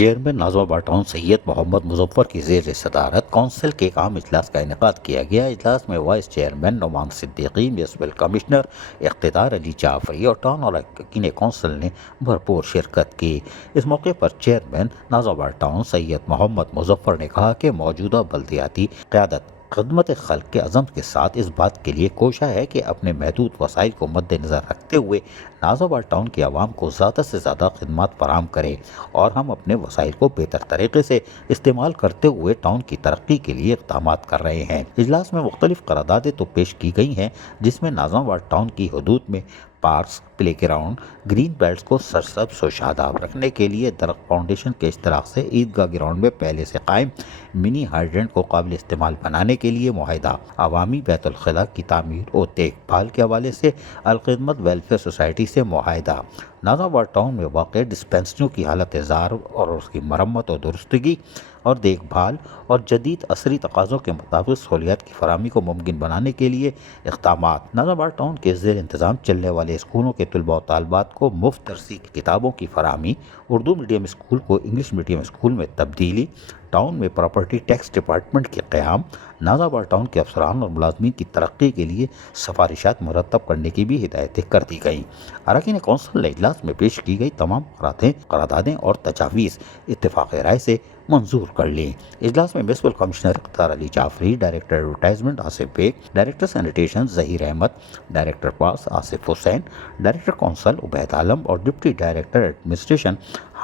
Chairman Nazo باٹاؤن سید محمد مظفر کی زیر صدارت کونسل کے ایک عام اجلاس کا انعقاد کیا گیا۔ اجلاس میں vice chairman Noman Siddiqui, municipal commissioner Iqtidar Ali Jafri اور ٹاؤن اور اراکین کونسل نے بھرپور شرکت کی۔ اس موقع پر چیئرمین نازو باٹاؤن سید محمد مظفر نے کہا کہ موجودہ بلدیاتی قیادت خدمت خلق کے عزم کے ساتھ اس بات کے لیے کوشاں ہے کہ اپنے محدود وسائل کو مد نظر رکھتے ہوئے نازو باٹاؤن کے عوام کو زیادہ سے زیادہ خدمات فراہم کریں اور ہم اپنے وسائل کو بہتر طریقے سے استعمال کرتے ہوئے ٹاؤن کی ترقی کے لیے اقدامات کر رہے ہیں۔ اجلاس میں مختلف قراردادیں تو پیش کی گئی ہیں، جس میں نازو باٹاؤن کی حدود میں parks, play ground, green belts کو سرسبز و شاداب رکھنے کے لیے درخت فاؤنڈیشن کے اشتراک سے عیدگاہ گراؤنڈ میں پہلے سے قائم منی ہائیڈرنٹ کو قابل استعمال بنانے کے لیے معاہدہ، عوامی بیت الخلاء کی تعمیر و دیکھ بھال کے حوالے سے الخدمت ویلفیئر سوسائٹی سے معاہدہ، نازو باٹاؤن میں واقع ڈسپنسریوں کی حالت زار اور اس کی مرمت و درستگی اور دیکھ بھال اور جدید عصری تقاضوں کے مطابق سہولیات کی فراہمی کو ممکن بنانے کے لیے اقدامات، نازو باٹاؤن کے زیر انتظام چلنے والے اسکولوں کے طلباء و طالبات کو مفت درسی کتابوں کی فراہمی، اردو میڈیم اسکول کو انگلش میڈیم اسکول میں تبدیلی، ٹاؤن میں پراپرٹی ٹیکس ڈپارٹمنٹ کے قیام، نازو باٹاؤن کے افسران اور ملازمین کی ترقی کے لیے سفارشات مرتب کرنے کی بھی ہدایتیں کر دی گئیں۔ اراکین کونسل نے اجلاس میں پیش کی گئی تمام قراردادیں اور تجاویز اتفاق رائے سے منظور کر لیں۔ اجلاس میں municipal commissioner Iqtidar Ali Jafri, director advertisement Asif Baig, director sanitation Zaheer Ahmed, director پاس آصف حسین، ڈائریکٹر کونسل عبید عالم اور deputy director administration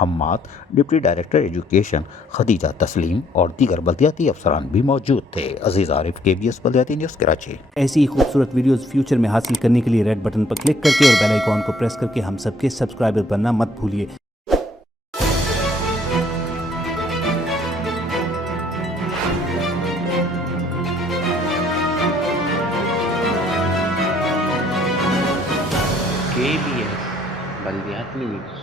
Hammad, deputy director education Khadija Tasleem اور دیگر بلدیاتی افسران بھی موجود تھے۔ عزیز عارف، KBS بلدیاتی نیوز کراچی۔ ایسی ہی خوبصورت ویڈیوز فیوچر میں حاصل کرنے کے لیے ریڈ بٹن پر کلک کر کے اور بیل آئیکن کو پریس کر کے ہم سب کے سبسکرائبر بننا مت بھولیے۔ KBS بلدیاتی نیوز۔